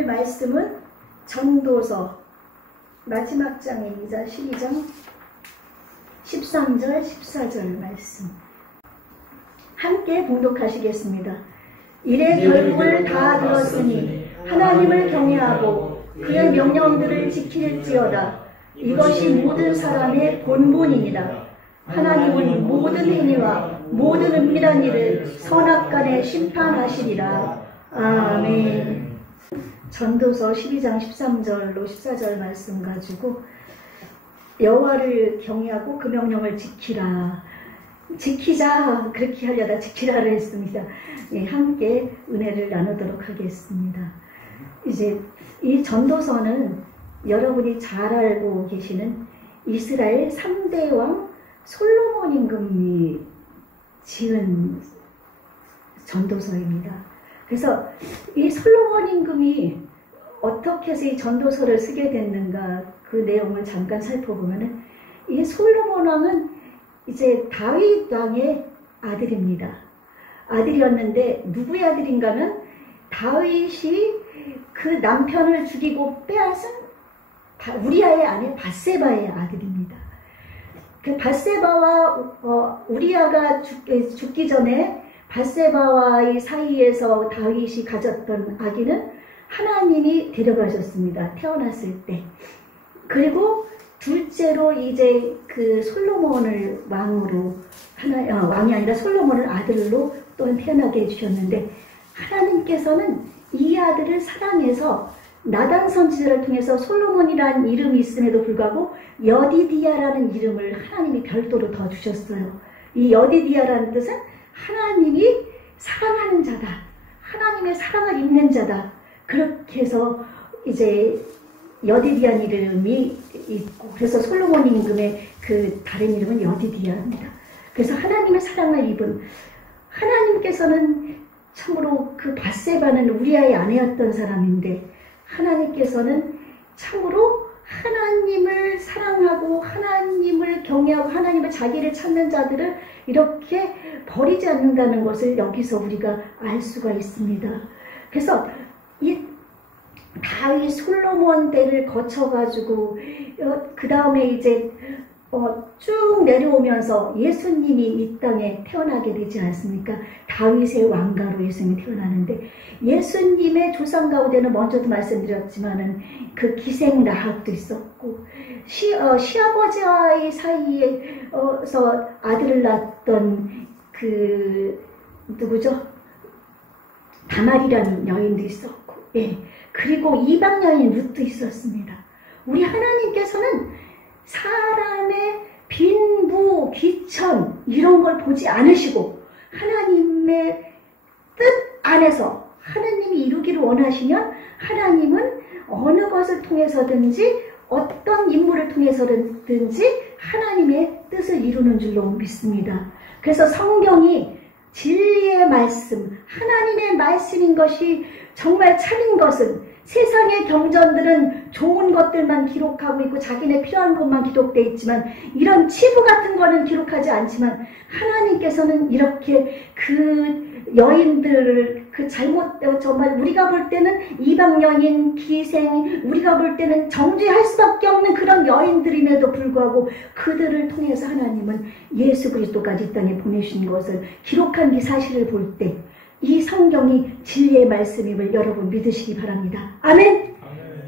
오늘 말씀은 전도서 마지막 장입니다. 12장 13절 14절 말씀 함께 봉독하시겠습니다. 이래 결국을 다 들었으니 하나님을 경외하고 그의 명령들을 지킬지어다. 이것이 모든 사람의 본분이니라. 하나님은 모든 행위와 모든 은밀한 일을 선악간에 심판하시리라. 아멘. 전도서 12장 13절로 14절 말씀 가지고 여호와를 경외하고 그 명령을 지키라. 지키자. 그렇게 하려다 지키라를 했습니다. 예, 함께 은혜를 나누도록 하겠습니다. 이제 이 전도서는 여러분이 잘 알고 계시는 이스라엘 3대 왕 솔로몬 임금이 지은 전도서입니다. 그래서 이 솔로몬 임금이 어떻게 해서 이 전도서를 쓰게 됐는가 그 내용을 잠깐 살펴보면은 이 솔로몬 왕은 이제 다윗 왕의 아들입니다. 아들이었는데 누구의 아들인가면 다윗이 그 남편을 죽이고 빼앗은 우리아의 아내 밧세바의 아들입니다. 그 밧세바와 우리아가 죽기 전에 밧세바와의 사이에서 다윗이 가졌던 아기는 하나님이 데려가셨습니다. 태어났을 때. 그리고 둘째로 이제 그 솔로몬을 왕으로 왕이 아니라 솔로몬을 아들로 또한 태어나게 해주셨는데 하나님께서는 이 아들을 사랑해서 나단 선지자를 통해서 솔로몬이라는 이름이 있음에도 불구하고 여디디야라는 이름을 하나님이 별도로 더 주셨어요. 이 여디디야라는 뜻은 하나님이 사랑하는 자다. 하나님의 사랑을 입는 자다. 그렇게 해서 이제 여디디야는 이름이 있고 그래서 솔로몬 임금의 그 다른 이름은 여디디야입니다. 그래서 하나님의 사랑을 입은 하나님께서는 참으로 그 밧세바는 우리아의 아내였던 사람인데 하나님께서는 참으로 하나님을 사랑하고 하나님을 경외하고 하나님을 자기를 찾는 자들을 이렇게 버리지 않는다는 것을 여기서 우리가 알 수가 있습니다. 그래서 이 다윗 솔로몬 때를 거쳐가지고 그 다음에 이제 쭉 내려오면서 예수님이 이 땅에 태어나게 되지 않습니까? 다윗의 왕가로 예수님이 태어나는데 예수님의 조상 가운데는 먼저도 말씀드렸지만은 그 기생 라합도 있었고 시아버지와의 사이에서 아들을 낳았던 그 누구죠? 다말이라는 여인도 있었고 예. 그리고 이방 여인 룻도 있었습니다. 우리 하나님께서는 사람의 빈부, 귀천 이런 걸 보지 않으시고 하나님의 뜻 안에서 하나님이 이루기를 원하시면 하나님은 어느 것을 통해서든지 어떤 인물을 통해서든지 하나님의 뜻을 이루는 줄로 믿습니다. 그래서 성경이 진리의 말씀, 하나님의 말씀인 것이 정말 참인 것은 세상의 경전들은 좋은 것들만 기록하고 있고 자기네 필요한 것만 기록되어 있지만 이런 치부 같은 거는 기록하지 않지만 하나님께서는 이렇게 그 여인들을 그 정말 우리가 볼 때는 이방 여인, 기생, 우리가 볼 때는 정죄할 수밖에 없는 그런 여인들임에도 불구하고 그들을 통해서 하나님은 예수 그리스도까지 이 땅에 보내신 것을 기록한 이 사실을 볼 때 이 성경이 진리의 말씀임을 여러분 믿으시기 바랍니다. 아멘?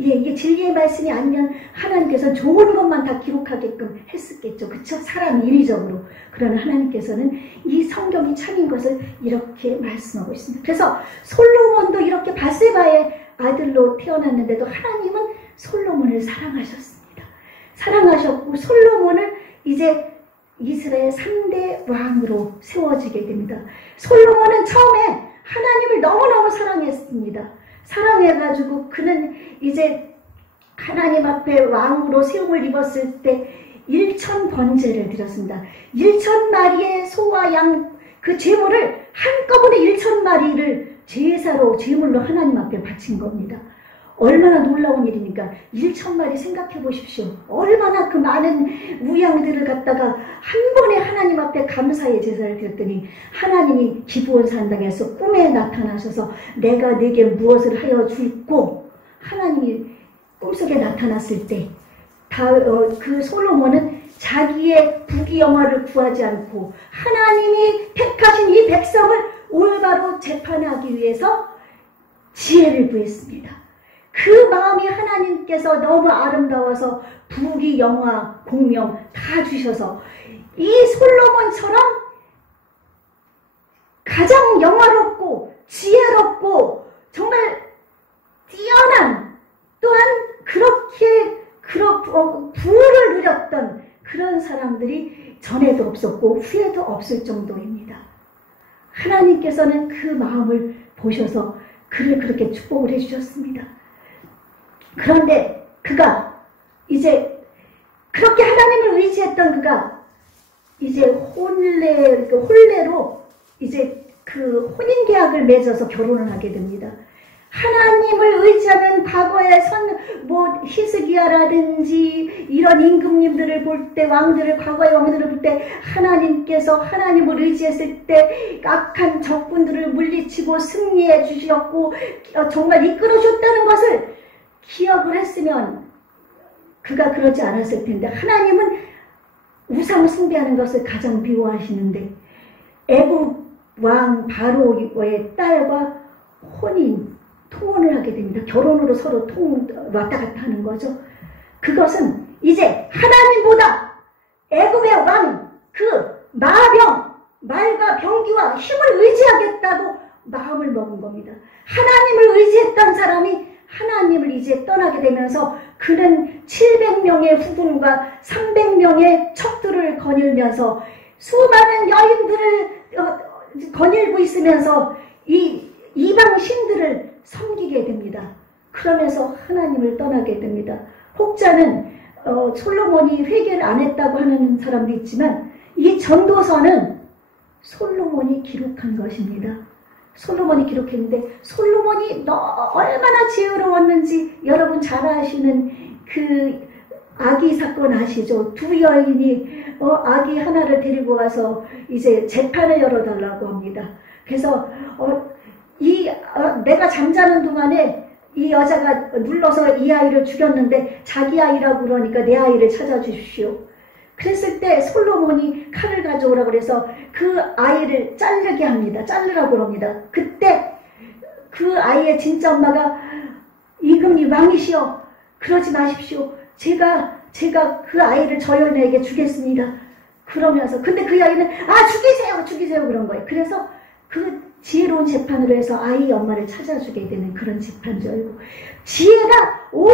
예, 이게 진리의 말씀이 아니면 하나님께서는 좋은 것만 다 기록하게끔 했었겠죠. 그쵸? 사람 인위적으로. 그러나 하나님께서는 이 성경이 참인 것을 이렇게 말씀하고 있습니다. 그래서 솔로몬도 이렇게 밧세바의 아들로 태어났는데도 하나님은 솔로몬을 사랑하셨습니다. 사랑하셨고 솔로몬을 이제 이스라엘 3대 왕으로 세워지게 됩니다. 솔로몬은 처음에 하나님을 너무너무 사랑했습니다. 사랑해가지고 그는 이제 하나님 앞에 왕으로 세움을 입었을 때 1000번제를 드렸습니다. 1000마리의 소와 양 그 제물을 한꺼번에 1000마리를 제물로 하나님 앞에 바친 겁니다. 얼마나 놀라운 일입니까? 1000마리 생각해 보십시오. 얼마나 그 많은 우양들을 갖다가 한 번에 하나님 앞에 감사의 제사를 드렸더니 하나님이 기브온 산당에서 꿈에 나타나셔서 내가 네게 무엇을 하여 줄꼬 하나님이 꿈속에 나타났을 때 그 솔로몬은 자기의 부귀영화를 구하지 않고 하나님이 택하신 이 백성을 올바로 재판하기 위해서 지혜를 구했습니다. 그 마음이 하나님께서 너무 아름다워서 부귀영화, 공명 다 주셔서 이 솔로몬처럼 가장 영화롭고 지혜롭고 정말 뛰어난, 또한 그렇게 부를 누렸던 그런 사람들이 전에도 없었고 후에도 없을 정도입니다. 하나님께서는 그 마음을 보셔서 그를 그렇게 축복을 해주셨습니다. 그런데 그가 이제 그렇게 하나님을 의지했던 그가 이제 혼례로 이제 그 혼인계약을 맺어서 결혼을 하게 됩니다. 하나님을 의지하는 과거의 히스기야라든지 이런 임금님들을 볼 때, 과거의 왕들을 볼 때 하나님께서 하나님을 의지했을 때 악한 적군들을 물리치고 승리해 주셨고 정말 이끌어 줬다는 것을 기억을 했으면 그가 그러지 않았을 텐데, 하나님은 우상 숭배하는 것을 가장 미워하시는데 애굽 왕 바로의 딸과 통혼을 하게 됩니다. 결혼으로 서로 왔다 갔다 하는 거죠. 그것은 이제 하나님보다 애굽의 왕, 그 말과 병기와 힘을 의지하겠다고 마음을 먹은 겁니다. 하나님을 의지했던 사람이 하나님을 이제 떠나게 되면서 그는 700명의 후궁과 300명의 척들을 거닐면서 수많은 여인들을 거닐고 있으면서 이 이방 신들을 섬기게 됩니다. 그러면서 하나님을 떠나게 됩니다. 혹자는 솔로몬이 회개를 안 했다고 하는 사람도 있지만 이 전도서는 솔로몬이 기록한 것입니다. 솔로몬이 기록했는데 솔로몬이 얼마나 지혜로웠는지 여러분 잘 아시는 그 아기 사건 아시죠? 두 여인이 아기 하나를 데리고 가서 이제 재판을 열어달라고 합니다. 그래서 내가 잠자는 동안에 이 여자가 눌러서 이 아이를 죽였는데 자기 아이라고 그러니까 내 아이를 찾아주십시오. 그랬을 때 솔로몬이 칼을 가져오라고 그래서 그 아이를 자르게 합니다. 자르라고 합니다. 그때 그 아이의 진짜 엄마가 이금이 왕이시여, 그러지 마십시오. 제가 그 아이를 저 여인에게 주겠습니다. 그러면서 근데 그 여인은 죽이세요 그런 거예요. 그래서 그 지혜로운 재판으로 해서 아이의 엄마를 찾아주게 되는 그런 재판 줄 알고, 지혜가 온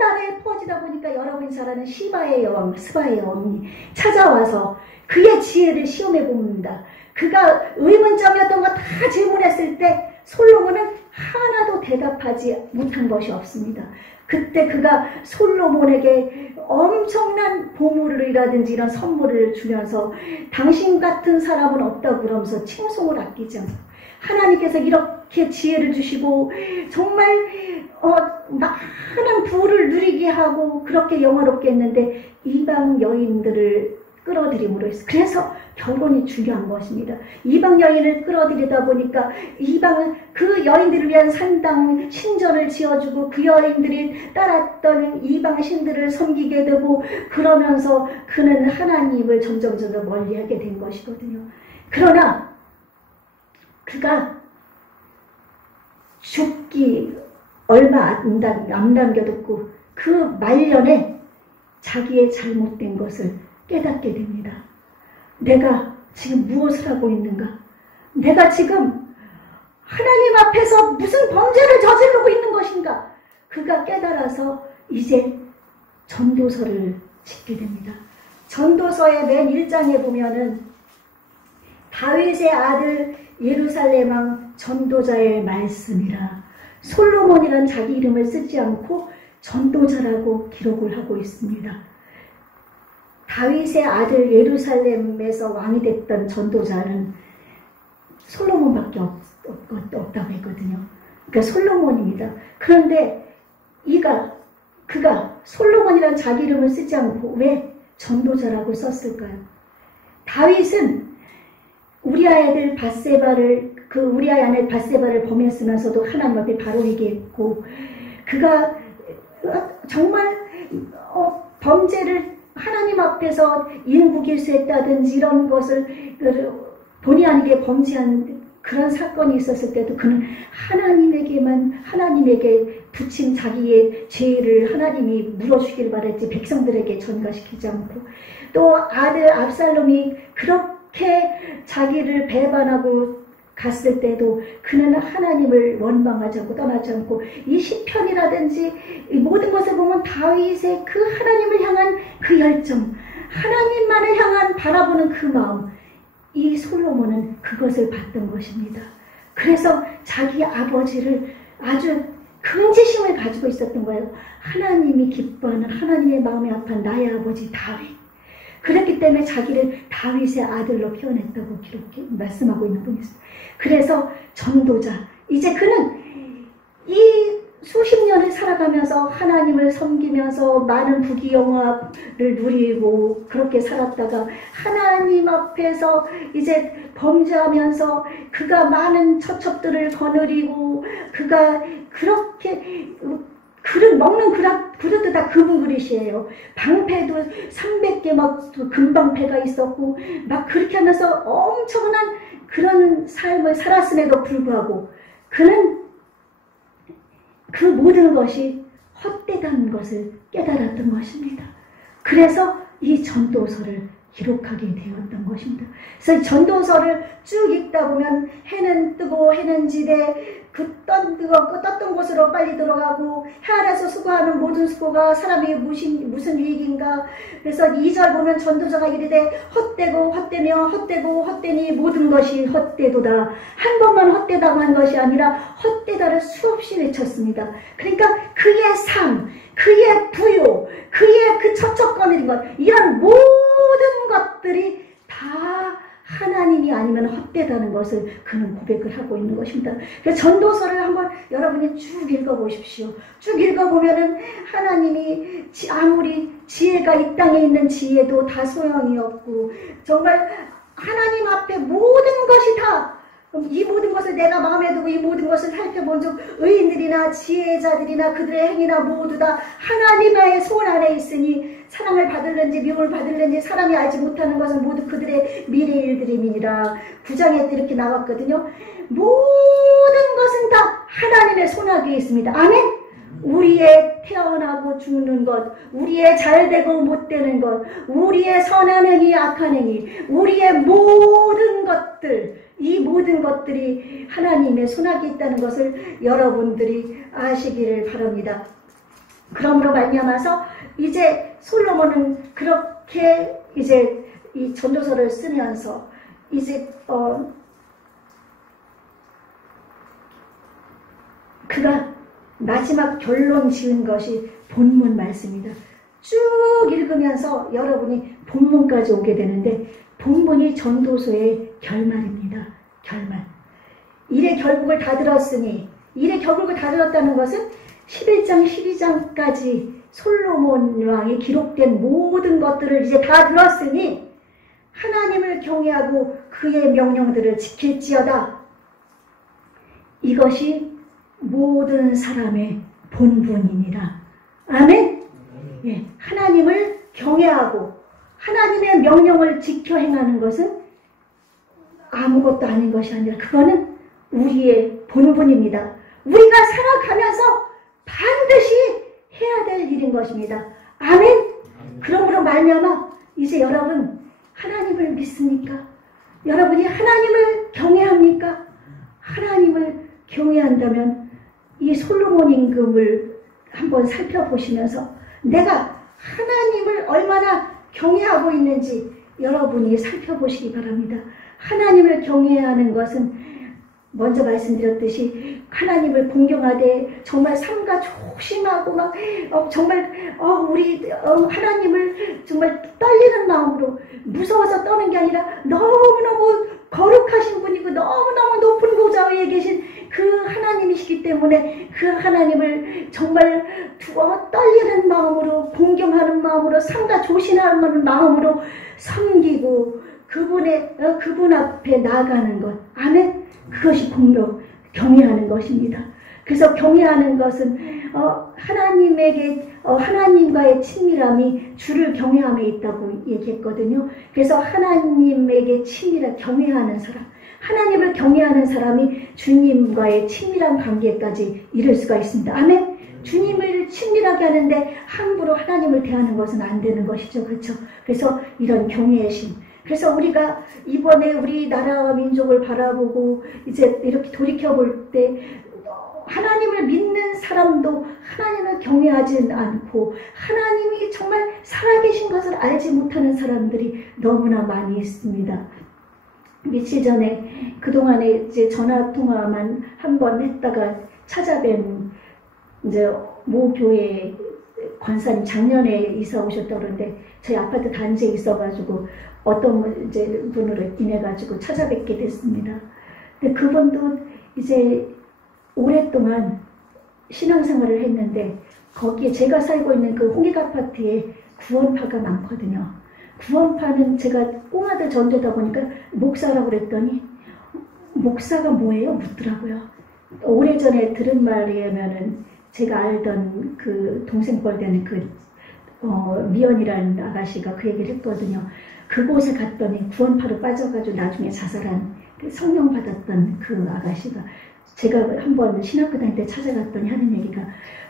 나라에 퍼지다 보니까 여러분이 잘 아는 스바의 여왕이 찾아와서 그의 지혜를 시험해 봅니다. 그가 의문점이었던 거 다 질문했을 때 솔로몬은 하나도 대답하지 못한 것이 없습니다. 그때 그가 솔로몬에게 엄청난 보물이라든지 이런 선물을 주면서 당신 같은 사람은 없다고 그러면서 칭송을 아끼지 않고, 하나님께서 이렇게 지혜를 주시고 정말 많은 부를 누리게 하고 그렇게 영화롭게 했는데 이방 여인들을 끌어들임으로 해서, 그래서 결혼이 중요한 것입니다. 이방 여인을 끌어들이다 보니까 그 여인들을 위한 산당 신전을 지어주고 그 여인들이 따랐던 이방 신들을 섬기게 되고, 그러면서 그는 하나님을 점점 멀리하게 된 것이거든요. 그러나 그가 죽기 얼마 안 남겨뒀고 그 말년에 자기의 잘못된 것을 깨닫게 됩니다. 내가 지금 무엇을 하고 있는가? 내가 지금 하나님 앞에서 무슨 범죄를 저지르고 있는 것인가? 그가 깨달아서 이제 전도서를 짓게 됩니다. 전도서의 맨 1장에 보면은 다윗의 아들 예루살렘 왕 전도자의 말씀이라, 솔로몬이란 자기 이름을 쓰지 않고 전도자라고 기록을 하고 있습니다. 다윗의 아들 예루살렘에서 왕이 됐던 전도자는 솔로몬밖에 없다고 했거든요. 그러니까 솔로몬입니다. 그런데 그가 솔로몬이란 자기 이름을 쓰지 않고 왜 전도자라고 썼을까요? 다윗은 우리아의 아들 바세바를 범했으면서도 하나님 앞에 바로 얘기했고, 그가 정말 범죄를 하나님 앞에서 인국일수했다든지 이런 것을 본의 아니게 범죄한 그런 사건이 있었을 때도 그는 하나님에게 붙인 자기의 죄를 하나님이 물어주길 바랬지 백성들에게 전가시키지 않고, 또 아들 압살롬이 그렇게 자기를 배반하고 갔을 때도 그는 하나님을 원망하지 않고 떠나지 않고, 이 시편이라든지 이 모든 것을 보면 다윗의 그 하나님을 향한 그 열정, 하나님만을 향한 바라보는 그 마음, 이 솔로몬은 그것을 봤던 것입니다. 그래서 자기 아버지를 아주 긍지심을 가지고 있었던 거예요. 하나님이 기뻐하는, 하나님의 마음에 합한 나의 아버지 다윗. 그렇기 때문에 자기를 다윗의 아들로 표현했다고 말씀하고 있는 분이 있습니다. 그래서 전도자, 이제 그는 이 수십 년을 살아가면서 하나님을 섬기면서 많은 부귀영화를 누리고 그렇게 살았다가 하나님 앞에서 이제 범죄하면서 그가 많은 처첩들을 거느리고, 그가 그렇게 그릇 먹는 그릇도 다 금은 그릇이에요. 방패도 300개 막 금방패가 있었고 막 그렇게 하면서 엄청난 그런 삶을 살았음에도 불구하고 그는 그 모든 것이 헛되다는 것을 깨달았던 것입니다. 그래서 이 전도서를 기록하게 되었던 것입니다. 그래서 이 전도서를 쭉 읽다 보면 해는 뜨고 해는 지되 떴던 곳으로 빨리 들어가고, 해 아래서 수고하는 모든 수고가 사람이 무슨 유익인가. 그래서 2절 보면 전도자가 이르되 헛되고 헛되며 헛되고 헛되니 모든 것이 헛되도다. 한 번만 헛되다고 한 것이 아니라 헛되다를 수없이 외쳤습니다. 그러니까 그의 삶, 그의 부요, 그의 그 처척거리는 것, 이런 모든 것들이 다 하나님이 아니면 헛되다는 것을 그는 고백을 하고 있는 것입니다. 그래서 전도서를 한번 여러분이 쭉 읽어보십시오. 쭉 읽어보면은 하나님이 아무리 지혜가 이 땅에 있는 지혜도 다 소용이 없고, 정말 하나님 앞에 모든 것이 다, 이 모든 것을 내가 마음에 두고 이 모든 것을 살펴본 즉 의인들이나 지혜자들이나 그들의 행위나 모두 다 하나님의 손 안에 있으니 사랑을 받을는지 미움을 받을는지 사람이 알지 못하는 것은 모두 그들의 미래 일들임이니라. 9장에 이렇게 나왔거든요. 모든 것은 다 하나님의 손 안에 있습니다. 아멘. 우리의 태어나고 죽는 것, 우리의 잘되고 못되는 것, 우리의 선한 행위 악한 행위, 우리의 모든 것들, 이 모든 것들이 하나님의 손아귀에 있다는 것을 여러분들이 아시기를 바랍니다. 그러므로 말미암아서 이제 솔로몬은 그렇게 이제 이 전도서를 쓰면서 이제 그가 마지막 결론 지은 것이 본문 말씀입니다. 쭉 읽으면서 여러분이 본문까지 오게 되는데, 본문이 전도서의 결말입니다. 결말. 일의 결국을 다 들었으니, 일의 결국을 다 들었다는 것은 11장 12장까지 솔로몬 왕이 기록된 모든 것들을 이제 다 들었으니 하나님을 경외하고 그의 명령들을 지킬지어다. 이것이 모든 사람의 본분이니라. 아멘? 예, 하나님을 경외하고 하나님의 명령을 지켜 행하는 것은 아무것도 아닌 것이 아니라 그거는 우리의 본분입니다. 우리가 살아가면서 반드시 해야 될 일인 것입니다. 아멘? 그러므로 말미암아 이제 여러분 하나님을 믿습니까? 여러분이 하나님을 경외합니까? 하나님을 경외한다면 이 솔로몬 임금을 한번 살펴보시면서 내가 하나님을 얼마나 경외하고 있는지 여러분이 살펴보시기 바랍니다. 하나님을 경외하는 것은 먼저 말씀드렸듯이 하나님을 공경하되 정말 삼가 조심하고 막 정말 우리 하나님을 정말 떨리는 마음으로 무서워서 떠는 게 아니라 너무너무 거룩하신 분이고 너무너무 높은 보좌에 계신 그 하나님이시기 때문에 그 하나님을 정말 떨리는 마음으로 공경하는 마음으로 삼가 조심하는 마음으로 섬기고 그분 앞에 나아가는 것. 아멘. 그것이 경외하는 것입니다. 그래서 경외하는 것은 하나님과의 친밀함이 주를 경외함에 있다고 얘기했거든요. 그래서 하나님에게 경외하는 사람, 하나님을 경외하는 사람이 주님과의 친밀한 관계까지 이룰 수가 있습니다. 아멘. 주님을 친밀하게 하는데 함부로 하나님을 대하는 것은 안 되는 것이죠. 그렇죠? 그래서 이런 경외의 심. 그래서 우리가 이번에 우리나라 민족을 바라보고 이제 이렇게 돌이켜볼 때 하나님을 믿는 사람도 하나님을 경외하지 않고 하나님이 정말 살아계신 것을 알지 못하는 사람들이 너무나 많이 있습니다. 며칠 전에 그동안에 이제 전화통화만 한 번 했다가 찾아뵌 이제 모 교회 권사님 작년에 이사 오셨다고 그러는데 저희 아파트 단지에 있어가지고 어떤 이제 분으로 인해가지고 찾아뵙게 됐습니다. 근데 그분도 이제 오랫동안 신앙생활을 했는데 거기에 제가 살고 있는 그 홍익 아파트에 구원파가 많거든요. 구원파는 제가 꼬마들 전도다 보니까 목사라고 그랬더니 목사가 뭐예요? 묻더라고요. 오래전에 들은 말이면은 제가 알던 그 동생뻘 되는 미연이라는 아가씨가 그 얘기를 했거든요. 그곳에 갔더니 구원파로 빠져가지고 나중에 자살한 성령 받았던 그 아가씨가 제가 한번 신학교 다닐 때 찾아갔더니 하는 얘기가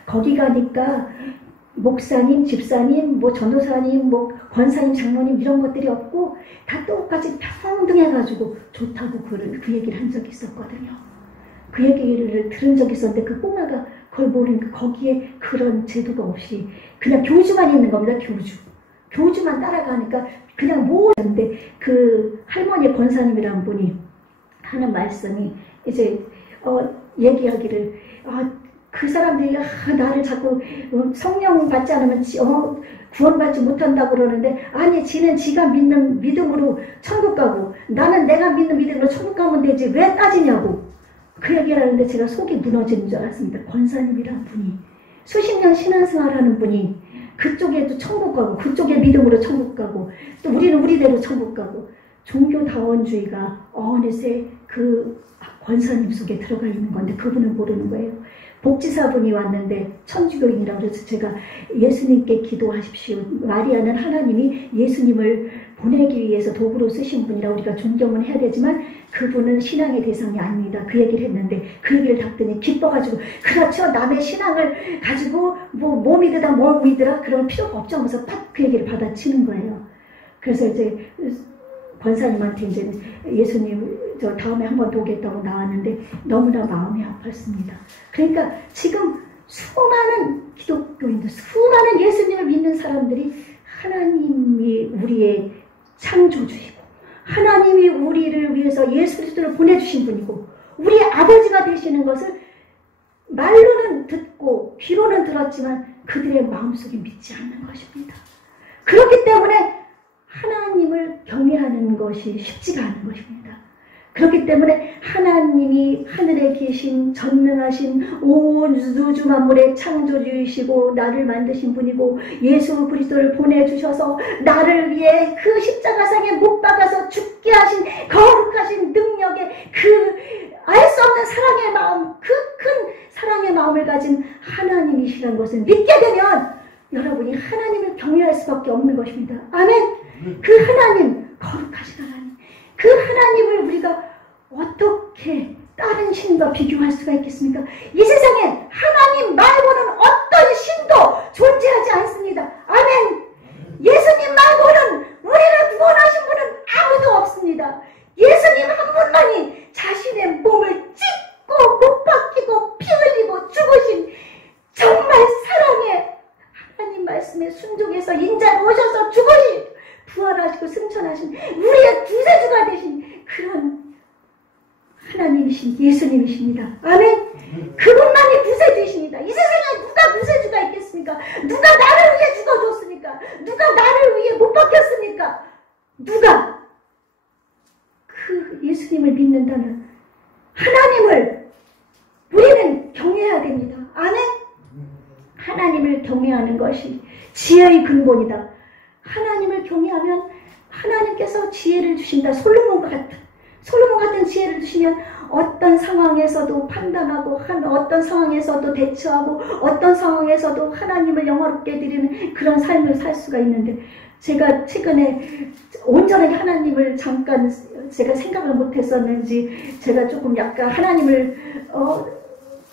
거기 가니까 목사님, 집사님, 뭐 전도사님, 뭐 권사님, 장로님 이런 것들이 없고 다 똑같이 평등해가지고 좋다고 그 얘기를 한 적이 있었거든요. 그 얘기를 들은 적이 있었는데 그 꼬마가 그걸 모르니까 거기에 그런 제도가 없이 그냥 교주만 있는 겁니다. 교주만 따라가니까 그냥 모르는데 그 할머니 권사님이라는 분이 하는 말씀이 이제 얘기하기를 그 사람들이 나를 자꾸 성령 받지 않으면 구원받지 못한다고 그러는데 아니 지는 지가 믿는 믿음으로 천국 가고 나는 내가 믿는 믿음으로 천국 가면 되지 왜 따지냐고 그 얘기를 하는데 제가 속이 무너지는 줄 알았습니다. 권사님이란 분이 수십 년 신앙생활하는 분이 그쪽에도 천국 가고 그쪽에 믿음으로 천국 가고 또 우리는 우리대로 천국 가고 종교다원주의가 어느새 그 권사님 속에 들어가 있는 건데 그분은 모르는 거예요. 복지사분이 왔는데 천주교인이라고 그래서 제가 예수님께 기도하십시오. 마리아는 하나님이 예수님을 보내기 위해서 도구로 쓰신 분이라 우리가 존경은 해야 되지만 그분은 신앙의 대상이 아닙니다. 그 얘기를 했는데 그 얘기를 답더니 기뻐가지고 그렇죠. 남의 신앙을 가지고 뭐 믿으다 뭘 믿으라 그럴 필요가 없죠 하면서 딱 그 얘기를 받아치는 거예요. 그래서 이제 권사님한테 이제 예수님 저 다음에 한번 더 오겠다고 나왔는데 너무나 마음이 아팠습니다. 그러니까 지금 수많은 기독교인들, 수많은 예수님을 믿는 사람들이 하나님이 우리의 창조주이고 하나님이 우리를 위해서 예수 그리스도를 보내주신 분이고 우리의 아버지가 되시는 것을 말로는 듣고 귀로는 들었지만 그들의 마음속에 믿지 않는 것입니다. 그렇기 때문에 하나님을 경외하는 것이 쉽지가 않은 것입니다. 그렇기 때문에 하나님이 하늘에 계신 전능하신 온 우주 만물의 창조주이시고 나를 만드신 분이고 예수 그리스도를 보내주셔서 나를 위해 그 십자가상에 못 박아서 죽게 하신 거룩하신 능력의 그 알 수 없는 사랑의 마음, 그 큰 사랑의 마음을 가진 하나님이시라는 것을 믿게 되면 여러분이 하나님을 경외할 수밖에 없는 것입니다. 아멘. 그 하나님, 거룩하신 하나님, 그 하나님을 우리가 어떻게 다른 신과 비교할 수가 있겠습니까? 이 세상에 하나님 말고는 어떤 신도 존재하지 않습니다. 아멘. 예수님 말고는 우리를 구원하신 분은 아무도 없습니다. 예수님 한 분만이 자신의 몸을 찢고 못 박히고 피 흘리고 죽으신 정말 사랑의 하나님 말씀에 순종해서 인자로 오셔서 죽으신 부활하시고 승천하신 우리의 구세주가 되신 그런 하나님이신 예수님이십니다. 아멘. 그분만이 구세주이십니다. 이 세상에 누가 구세주가 있겠습니까? 누가 나를 위해 죽어줬습니까? 누가 나를 위해 못 박혔습니까? 누가? 그 예수님을 믿는다면 하나님을 우리는 경외해야 됩니다. 아멘. 하나님을 경외하는 것이 지혜의 근본이다. 하나님을 경외하면 하나님께서 지혜를 주신다. 솔로몬 같은 지혜를 주시면 어떤 상황에서도 판단하고 어떤 상황에서도 대처하고 어떤 상황에서도 하나님을 영화롭게 드리는 그런 삶을 살 수가 있는데, 제가 최근에 온전하게 하나님을 잠깐 제가 생각을 못했었는지 제가 조금 약간 하나님을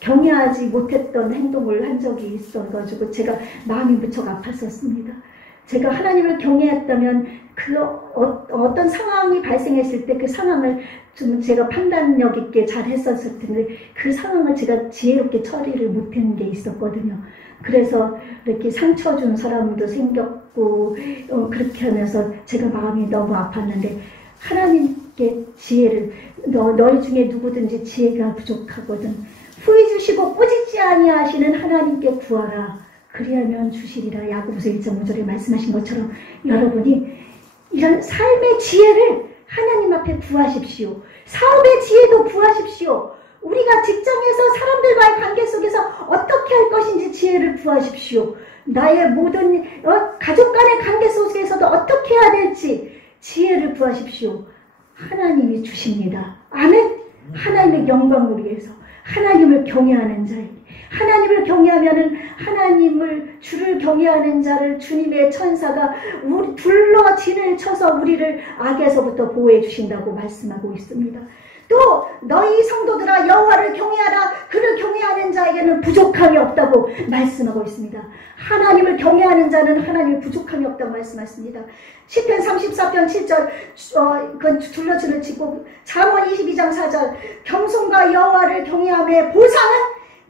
경외하지 못했던 행동을 한 적이 있어가지고 제가 마음이 무척 아팠었습니다. 제가 하나님을 경외했다면 어떤 상황이 발생했을 때 그 상황을 좀 제가 판단력 있게 잘 했었을 텐데 그 상황을 제가 지혜롭게 처리를 못한 게 있었거든요. 그래서 이렇게 상처 준 사람도 생겼고 그렇게 하면서 제가 마음이 너무 아팠는데, 하나님께 지혜를 너희 중에 누구든지 지혜가 부족하거든 후히 주시고 꾸짖지 아니하시는 하나님께 구하라 그리하면 주시리라. 야고보서 1장 5절에 말씀하신 것처럼 여러분이 이런 삶의 지혜를 하나님 앞에 구하십시오. 사업의 지혜도 구하십시오. 우리가 직장에서 사람들과의 관계 속에서 어떻게 할 것인지 지혜를 구하십시오. 나의 모든 가족 간의 관계 속에서도 어떻게 해야 될지 지혜를 구하십시오. 하나님이 주십니다. 아멘. 하나님의 영광을 위해서, 하나님을 경외하는 자에게, 하나님을 경외하면은 주를 경외하는 자를 주님의 천사가 둘러 진을 쳐서 우리를 악에서부터 보호해 주신다고 말씀하고 있습니다. 또 너희 성도들아 여호와를 경외하라. 그를 경외하는 자에게는 부족함이 없다고 말씀하고 있습니다. 하나님을 경외하는 자는 하나님의 부족함이 없다고 말씀하십니다. 시편 34편 7절 그 둘러진을 치고 잠언 22장 4절 겸손과 여호와를 경외함의 보상은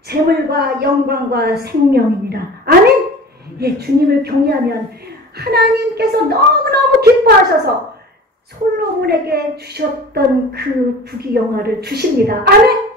재물과 영광과 생명이니라. 아멘. 예, 주님을 경외하면 하나님께서 너무너무 기뻐하셔서 솔로몬에게 주셨던 그 부귀영화를 주십니다. 아멘.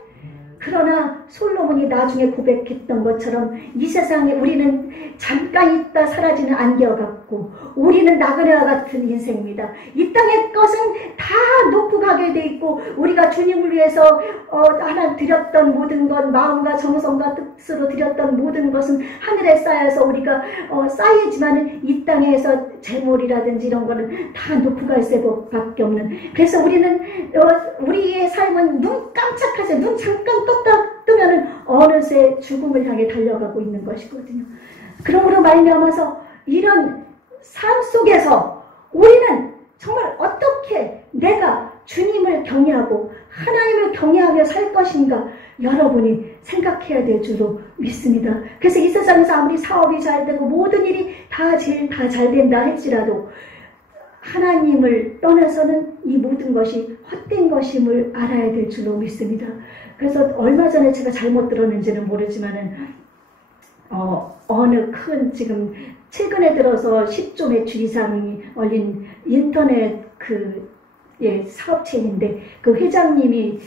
그러나 솔로몬이 나중에 고백했던 것처럼 이 세상에 우리는 잠깐 있다 사라지는 안개와 같고 우리는 나그네와 같은 인생입니다. 이 땅의 것은 다 놓고 가게 돼 있고 우리가 주님을 위해서 하나 드렸던 모든 것, 마음과 정성과 뜻으로 드렸던 모든 것은 하늘에 쌓여서 우리가 쌓이지만 이 땅에서 재물이라든지 이런 거는 다 놓고 갈 수밖에 없는, 그래서 우리는 우리의 삶은 눈 깜짝하지 눈 잠깐 뜨면은 어느새 죽음을 향해 달려가고 있는 것이거든요. 그러므로 말미암아서 이런 삶 속에서 우리는 정말 어떻게 내가 주님을 경외하고 하나님을 경외하며 살 것인가 여러분이 생각해야 될 줄로 믿습니다. 그래서 이 세상에서 아무리 사업이 잘 되고 모든 일이 다 잘 된다 할지라도 하나님을 떠나서는 이 모든 것이 헛된 것임을 알아야 될 줄로 믿습니다. 그래서 얼마 전에 제가 잘못 들었는지는 모르지만은 어느 큰 지금 최근에 들어서 10조 매출 이상이 올린 인터넷 사업체인데 그 회장님이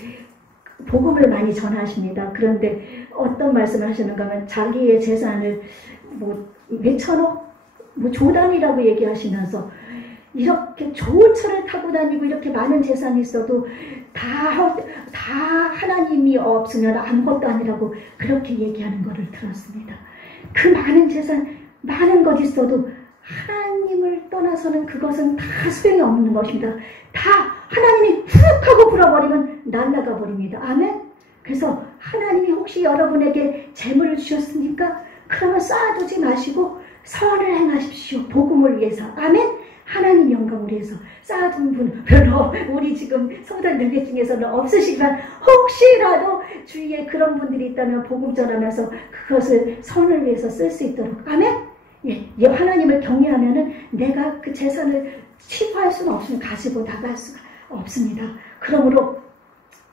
복음을 많이 전하십니다. 그런데 어떤 말씀을 하시는가 하면 자기의 재산을 몇천억 조단이라고 얘기하시면서 이렇게 좋은 차를 타고 다니고 이렇게 많은 재산이 있어도 다 하나님이 없으면 아무것도 아니라고 그렇게 얘기하는 것을 들었습니다. 그 많은 재산, 많은 것 있어도 하나님을 떠나서는 그것은 다 소용이 없는 것입니다. 다 하나님이 훅 하고 불어버리면 날아가 버립니다. 아멘? 그래서 하나님이 혹시 여러분에게 재물을 주셨습니까? 그러면 쌓아두지 마시고 선을 행하십시오. 복음을 위해서. 아멘? 하나님 영광을 위해서 쌓아둔 분 별로 우리 지금 성도님들 중에서는 없으시지만 혹시라도 주위에 그런 분들이 있다면 복음 전하면서 그것을 선을 위해서 쓸 수 있도록. 아멘? 예, 하나님을 경외하면은 내가 그 재산을 취소할 수는 없으면 가지고 나갈 수가 없습니다. 그러므로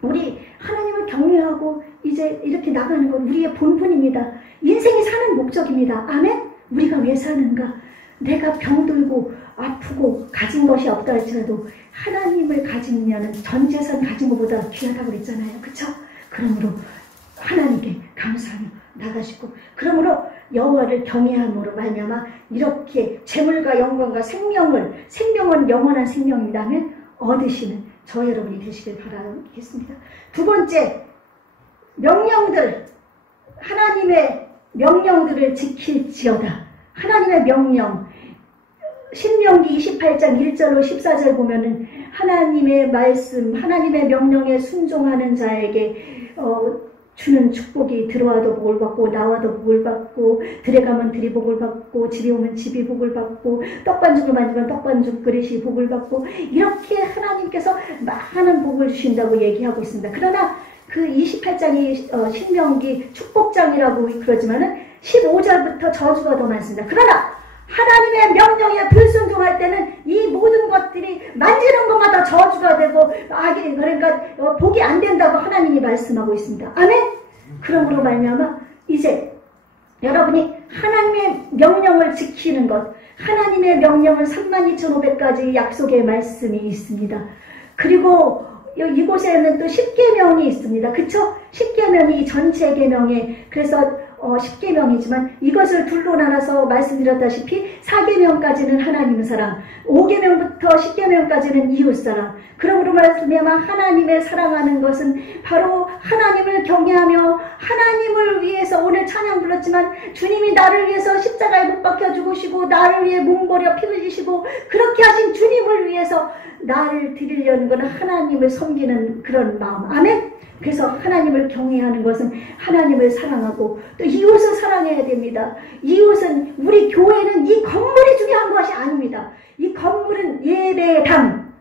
우리 하나님을 경외하고 이제 이렇게 나가는 건 우리의 본분입니다. 인생이 사는 목적입니다. 아멘? 우리가 왜 사는가? 내가 병들고 아프고 가진 것이 없다 할지라도 하나님을 가지면 전 재산 가진 것보다 귀하다고 그랬잖아요. 그쵸? 그러므로 하나님께 감사하며 나가시고, 그러므로 여호와를 경외함으로 말미암아 이렇게 재물과 영광과 생명은 영원한 생명이라면 얻으시는 저 여러분이 되시길 바라겠습니다. 두 번째, 명령들, 하나님의 명령들을 지킬지어다. 하나님의 명령, 신명기 28장 1절로 14절 보면은 하나님의 말씀, 하나님의 명령에 순종하는 자에게 주는 축복이 들어와도 복을 받고 나와도 복을 받고 들에 가면 들이 복을 받고 집에 오면 집이 복을 받고 떡반죽을 만지면 떡반죽 그릇이 복을 받고 이렇게 하나님께서 많은 복을 주신다고 얘기하고 있습니다. 그러나 그 28장이 신명기 축복장이라고 그러지만은 15절부터 저주가 더 많습니다. 그러나 하나님의 명령에 불순종할 때는 이 모든 것들이 만지는 것마다 저주가 되고 그러니까 복이 안 된다고 하나님이 말씀하고 있습니다. 아멘? 그러므로 말미암아 이제 여러분이 하나님의 명령을 지키는 것, 하나님의 명령은 32,500가지 약속의 말씀이 있습니다. 그리고 이곳에는 또 10계명이 있습니다. 그쵸? 10계명이 전체 계명에 그래서 10계명이지만 이것을 둘로 나눠서 말씀드렸다시피 4계명까지는 하나님의 사랑, 5계명부터 10계명까지는 이웃사랑. 그러므로 말씀하면 하나님의 사랑하는 것은 바로 하나님을 경외하며 하나님을 위해서 오늘 찬양 불렀지만 주님이 나를 위해서 십자가에 못 박혀 죽으시고 나를 위해 몸버려 피 흘리시고 그렇게 하신 주님을 위해서 나를 드리려는 것은 하나님을 섬기는 그런 마음. 아멘? 그래서 하나님을 경외하는 것은 하나님을 사랑하고 또 이웃을 사랑해야 됩니다. 이웃은 우리 교회는 이 건물이 중요한 것이 아닙니다. 이 건물은 예배의 당,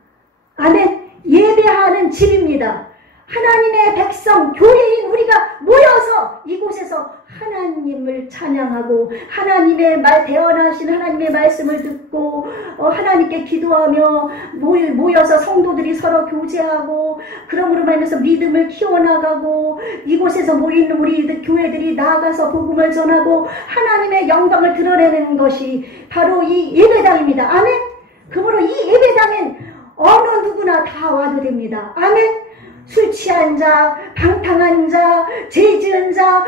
아멘, 예배하는 집입니다. 하나님의 백성, 교회인 우리가 모여서 이곳에서 하나님을 찬양하고 하나님의 대언하신 하나님의 말씀을 듣고 하나님께 기도하며 모여서 성도들이 서로 교제하고 그러므로 말해서 믿음을 키워나가고 이곳에서 모이는 우리 교회들이 나아가서 복음을 전하고 하나님의 영광을 드러내는 것이 바로 이 예배당입니다. 아멘. 그러므로 이 예배당엔 어느 누구나 다 와도 됩니다. 아멘. 술 취한 자, 방탕한 자, 죄 지은 자,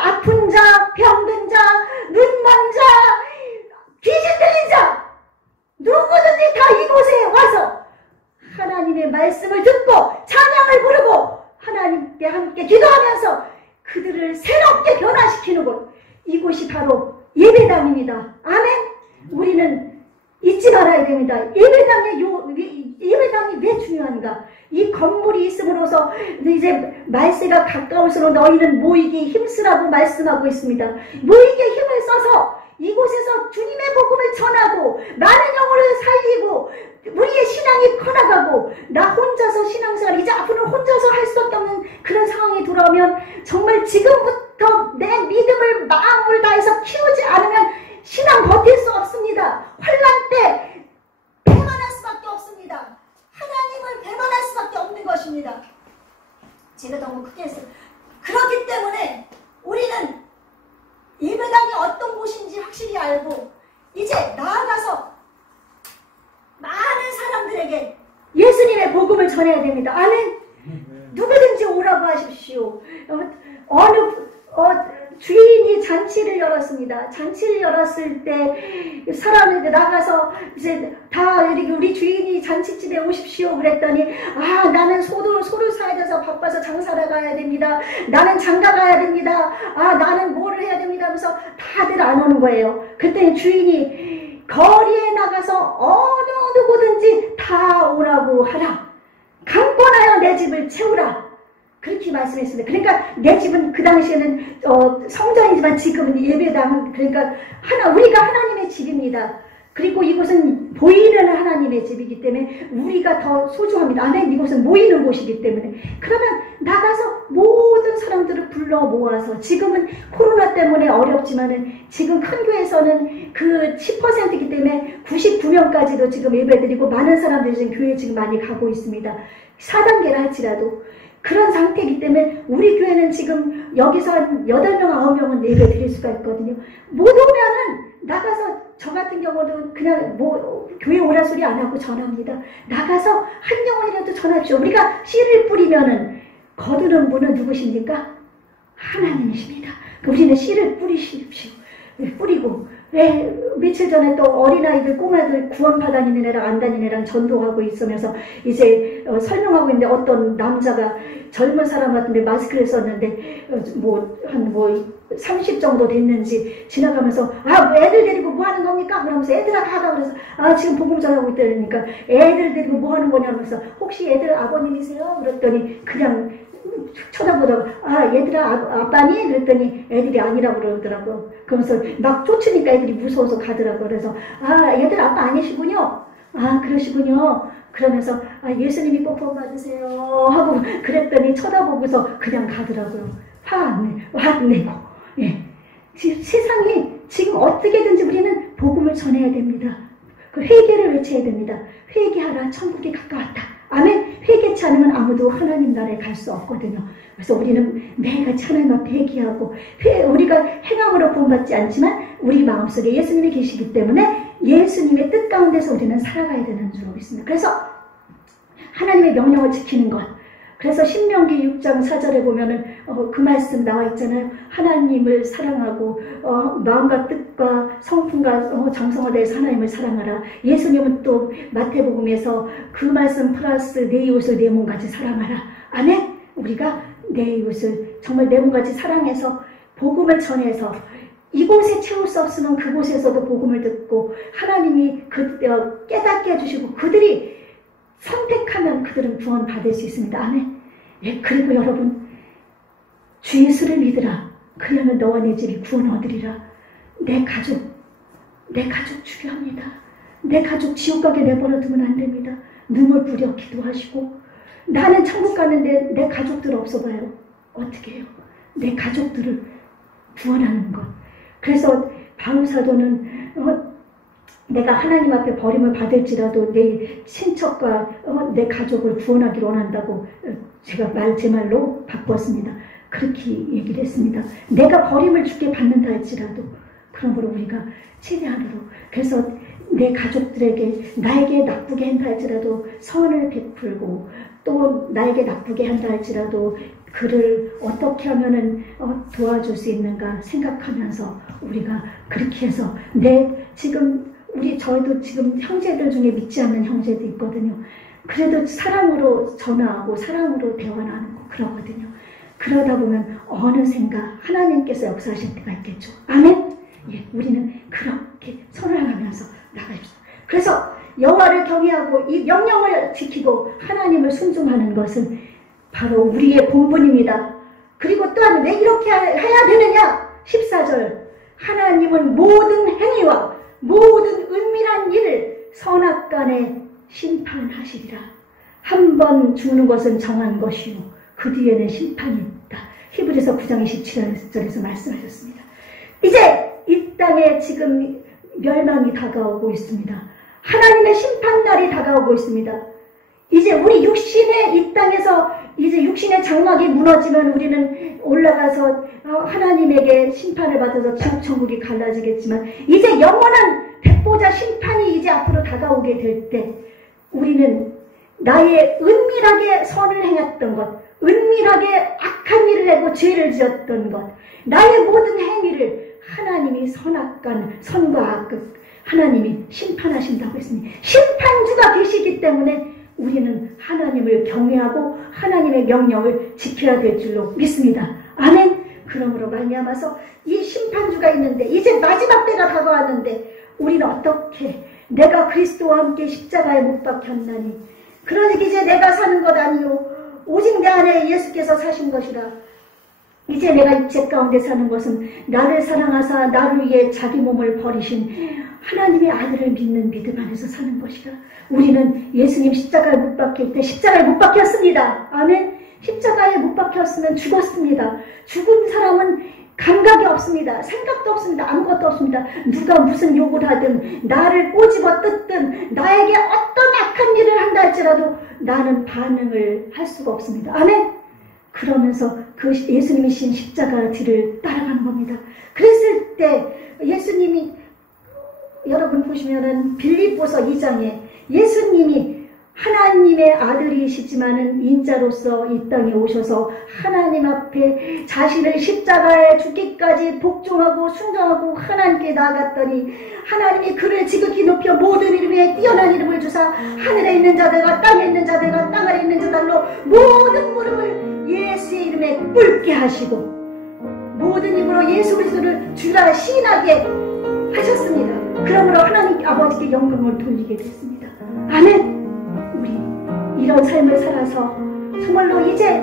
아픈 자, 병든 자, 눈먼 자, 귀신 들린 자 누구든지 다 이곳에 와서 하나님의 말씀을 듣고 찬양을 부르고 하나님께 함께 기도하면서 그들을 새롭게 변화시키는 곳, 이곳이 바로 예배당입니다. 아멘. 우리는 잊지 말아야 됩니다. 예배당이 왜 중요한가? 이 건물이 있음으로써 이제 말세가 가까울수록 너희는 모이기 힘쓰라고 말씀하고 있습니다. 모이기에 힘을 써서 이곳에서 주님의 복음을 전하고 많은 영혼을 살리고 우리의 신앙이 커나가고 나 혼자서 신앙생활 이제 앞으로 혼자서 할 수밖에 없는 그런 상황이 돌아오면 정말 지금부터 내 믿음을 마음을 다해서 키우지 않으면 신앙 버틸 수 없습니다. 환난 때 배만할 수밖에 없습니다. 하나님을 배만할 수밖에 없는 것입니다. 제가 너무 크게 했어요. 그렇기 때문에 우리는 예배당이 어떤 곳인지 확실히 알고 이제 나아가서 많은 사람들에게 예수님의 복음을 전해야 됩니다. 아멘. 누구든지 오라고 하십시오. 주인이 잔치를 열었습니다. 잔치를 열었을 때 사람들이 나가서 이제 다 우리 주인이 잔치집에 오십시오 그랬더니 나는 소를 사야 돼서 바빠서 장사를 가야 됩니다. 나는 장가 가야 됩니다. 나는 뭐를 해야 됩니다 하면서 다들 안 오는 거예요. 그랬더니 주인이 거리에 나가서 어느 누구든지 다 오라고 하라. 강권하여 내 집을 채우라. 그렇게 말씀했습니다. 그러니까 내 집은 그 당시에는 성전이지만 지금은 예배당은 그러니까 우리가 하나님의 집입니다. 그리고 이곳은 보이는 하나님의 집이기 때문에 우리가 더 소중합니다. 아멘. 이곳은 모이는 곳이기 때문에 그러면 나가서 모든 사람들을 불러 모아서 지금은 코로나 때문에 어렵지만은 지금 큰 교회에서는 그 10%이기 때문에 99명까지도 지금 예배드리고 많은 사람들이 지금 교회에 지금 많이 가고 있습니다. 4단계라 할지라도 그런 상태이기 때문에 우리 교회는 지금 여기서 한 8명, 9명은 예배 드릴 수가 있거든요. 못 오면은 나가서 저 같은 경우는 그냥 교회 오라 소리 안 하고 전합니다. 나가서 한 영혼이라도 전합시오. 우리가 씨를 뿌리면은 거두는 분은 누구십니까? 하나님이십니다. 우리는 씨를 뿌리십시오. 뿌리고 며칠 전에 또 어린아이들, 꼬마들 구원파 다니는 애랑 안 다니는 애랑 전도하고 있으면서 이제 설명하고 있는데 어떤 남자가 젊은 사람 같은데 마스크를 썼는데 한 30 정도 됐는지 지나가면서 애들 데리고 뭐 하는 겁니까? 그러면서 애들아 가가 그래서 지금 복음 전하고 있다니까 애들 데리고 뭐 하는 거냐 그러면서 혹시 애들 아버님이세요? 그랬더니 그냥 쳐다보다가 얘들아 아빠니? 그랬더니 애들이 아니라고 그러더라고. 그러면서 막 쫓으니까 애들이 무서워서 가더라고. 그래서 얘들 아빠 아니시군요. 그러시군요. 그러면서 예수님이 꼭 구원 받으세요 하고 그랬더니 쳐다보고서 그냥 가더라고요. 화 안 내고. 세상이 지금 어떻게든지 우리는 복음을 전해야 됩니다. 그 회개를 외쳐야 됩니다. 회개하라, 천국이 가까웠다. 아멘. 회개치 않으면 아무도 하나님 나라에 갈 수 없거든요. 그래서 우리는 매일같이 하나님 앞에 회개하고 우리가 행함으로 구원받지 않지만 우리 마음속에 예수님이 계시기 때문에 예수님의 뜻 가운데서 우리는 살아가야 되는 줄 믿습니다. 그래서 하나님의 명령을 지키는 것. 그래서 신명기 6장 4절에 보면은 그 말씀 나와 있잖아요. 하나님을 사랑하고 마음과 뜻과 성품과 정성을 다해서 하나님을 사랑하라. 예수님은 또 마태복음에서 그 말씀 플러스 내 이웃을 내 몸같이 사랑하라. 아멘. 우리가 내 이웃을 정말 내 몸같이 사랑해서 복음을 전해서 이곳에 채울 수 없으면 그곳에서도 복음을 듣고 하나님이 깨닫게 해주시고 그들이 선택하면 그들은 구원 받을 수 있습니다. 아멘. 그리고 여러분 주 예수를 믿으라. 그러면 너와 내 집이 구원 얻으리라. 내 가족 중요합니다. 내 가족 지옥 가게 내버려 두면 안 됩니다. 눈물 뿌려 기도하시고 나는 천국 가는데 내 가족들 없어 봐요. 어떻게 해요? 내 가족들을 구원하는 것. 그래서 바울 사도는 내가 하나님 앞에 버림을 받을지라도 내 친척과 내 가족을 구원하기를 원한다고 제가 제 말로 바꿨습니다. 그렇게 얘기를 했습니다. 내가 버림을 주게 받는다 할지라도 그러므로 우리가 최대한으로 그래서 내 가족들에게 나에게 나쁘게 한다 할지라도 선을 베풀고 또 나에게 나쁘게 한다 할지라도 그를 어떻게 하면은 도와줄 수 있는가 생각하면서 우리가 그렇게 해서 저희도 지금 형제들 중에 믿지 않는 형제도 있거든요. 그래도 사랑으로 전화하고 사랑으로 대화 나누고 그러거든요. 그러다 보면 어느샌가 하나님께서 역사하실 때가 있겠죠. 아멘. 우리는 그렇게 선을하면서 나가십시오. 그래서 여호와를 경외하고 이 명령을 지키고 하나님을 순종하는 것은 바로 우리의 본분입니다. 그리고 또한 왜 이렇게 해야 되느냐? 14절 하나님은 모든 행위와 모든 은밀한 일을 선악간에 심판하시리라. 한 번 죽는 것은 정한 것이요 그 뒤에는 심판이 있다. 히브리서 9장 27절에서 말씀하셨습니다. 이제 이 땅에 지금 멸망이 다가오고 있습니다. 하나님의 심판날이 다가오고 있습니다. 이제 우리 육신의 이 땅에서 이제 육신의 장막이 무너지면 우리는 올라가서 하나님에게 심판을 받아서 지옥 천국이 갈라지겠지만 이제 영원한 백보자 심판이 이제 앞으로 다가오게 될 때 우리는 나의 은밀하게 선을 행했던 것, 은밀하게 악한 일을 하고 죄를 지었던 것, 나의 모든 행위를 하나님이 선악간, 선과 악, 하나님이 심판하신다고 했습니다. 심판주가 계시기 때문에 우리는 하나님을 경외하고 하나님의 명령을 지켜야 될 줄로 믿습니다. 아멘. 그러므로 말미암아서 이 심판주가 있는데 이제 마지막 때가 다가왔는데 우리는 어떻게 내가 그리스도와 함께 십자가에 못 박혔나니 그러니 이제 내가 사는 것 아니요 오직 내 안에 예수께서 사신 것이라. 이제 내가 육체 가운데 사는 것은 나를 사랑하사 나를 위해 자기 몸을 버리신 하나님의 아들을 믿는 믿음 안에서 사는 것이라. 우리는 예수님 십자가에 못 박힐 때 십자가에 못 박혔습니다. 아멘. 십자가에 못 박혔으면 죽었습니다. 죽은 사람은 감각이 없습니다. 생각도 없습니다. 아무것도 없습니다. 누가 무슨 욕을 하든 나를 꼬집어 뜯든 나에게 어떤 악한 일을 한다 할지라도 나는 반응을 할 수가 없습니다. 아멘. 그러면서 그 예수님이 신 십자가 뒤를 따라가는 겁니다. 그랬을 때 예수님이 여러분 보시면은 빌립보서 2장에 예수님이 하나님의 아들이시지만은 인자로서 이 땅에 오셔서 하나님 앞에 자신을 십자가에 죽기까지 복종하고 순종하고 하나님께 나아갔더니 하나님이 그를 지극히 높여 모든 이름에 뛰어난 이름을 주사 하늘에 있는 자들과 땅에 있는 자들과 땅 아래 있는 자들로 모든 무릎을 예수의 이름에 꿇게 하시고 모든 입으로 예수 그리스도를 주라 시인하게 하셨습니다. 그러므로 하나님 아버지께 영광을 돌리게 됐습니다. 아멘. 우리 이런 삶을 살아서 정말로 이제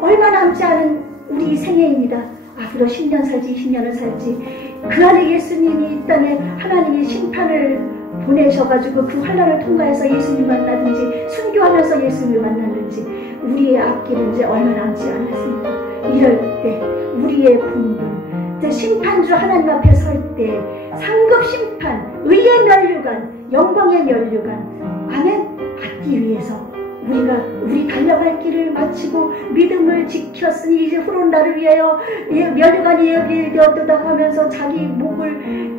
얼마 남지 않은 우리 생애입니다. 앞으로 10년 살지 20년을 살지 그 안에 예수님이 이 땅에 하나님이 심판을 보내셔가지고 그 환난을 통과해서 예수님 만나든지 순교하면서 예수님을 만나든지 우리의 앞길은 이제 얼마 남지 않았습니다. 이럴 때 우리의 본분 심판주 하나님 앞에 설 때 상급 심판, 의의 면류관, 영광의 면류관 아멘 받기 위해서 우리 달려갈 길을 마치고 믿음을 지켰으니 이제 후론 나를 위하여 면류관이 예비되었다 하면서 자기 목을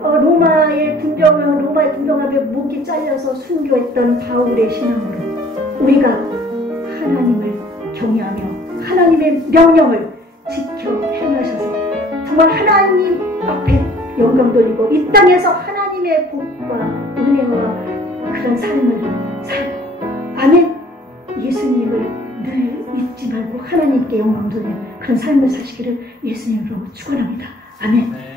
로마의 군병 앞에 목이 잘려서 순교했던 바울의 신앙으로 우리가 하나님을 경외하며 하나님의 명령을 지켜 행하셔서 정말 하나님 앞에 영광 돌리고 이 땅에서 하나님의 복과 은혜와 그런 삶을 살고 아멘. 예수님을 늘 잊지 말고 하나님께 영광 돌리는 그런 삶을 사시기를 예수님으로 축원합니다. 아멘.